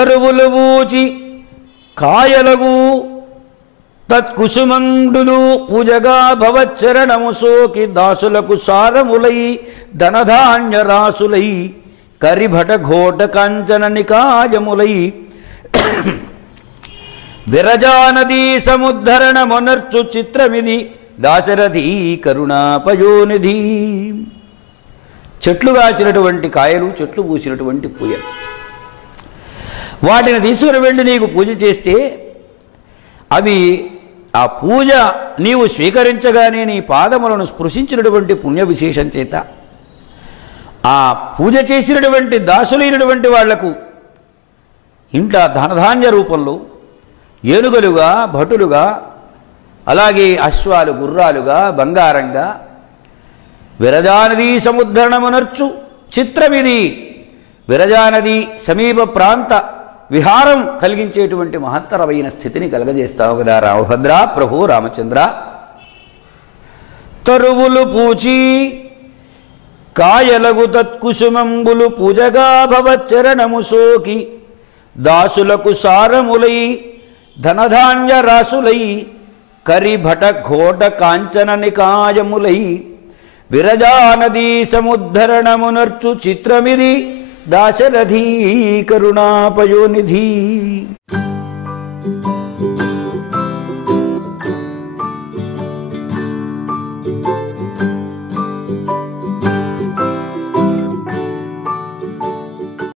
తరువులు ఊచి కాయలగు తత్కుసుమండులు పూజగా భవచ్చరణము సోకి దాసులకు సారములై ధనధాన్య రాసులై కరిభట ఘోట కాంచన నికాయములై విరజానదీ సముద్ధరణ మొనర్చు చిత్రమిది దాశరథి కరుణాపయోనిధి. చెట్లు కాసినటువంటి కాయలు చెట్లు పూసినటువంటి పూయలు. వాటిని తీసుకుని వెళ్ళి నీకు పూజ చేస్తే అవి ఆ పూజ నీవు స్వీకరించగానే నీ పాదములను స్పృశించినటువంటి పుణ్య విశేషం చేత. ఆ పూజ చేసినటువంటి దాసులైనటువంటి వాళ్ళకు ఇంట్లో ధనధాన్య రూపంలో ఏనుగలుగా భటులుగా అలాగే అశ్వాలు గుర్రాలుగా బంగారంగా విరజానదీ సముద్రణమునర్చు చిత్రమిది విరజానది సమీప ప్రాంత విహారం కలిగించేటువంటి మహత్తరమైన స్థితిని కలగజేస్తావు కదా రామభద్ర ప్రభు రామచంద్ర. తరువులు పూచి కాయలగు తత్కుసుమంబులు పూజగా భవచ్చరణము సోకి దాసులకు సారములై ధనధాన్య రాసులై కరిభట ఘోట కాంచన నికాయములై విరజానదీ సముద్ధరణమునర్చు చిత్రమిది दाशरथी करुणापयोनिधी।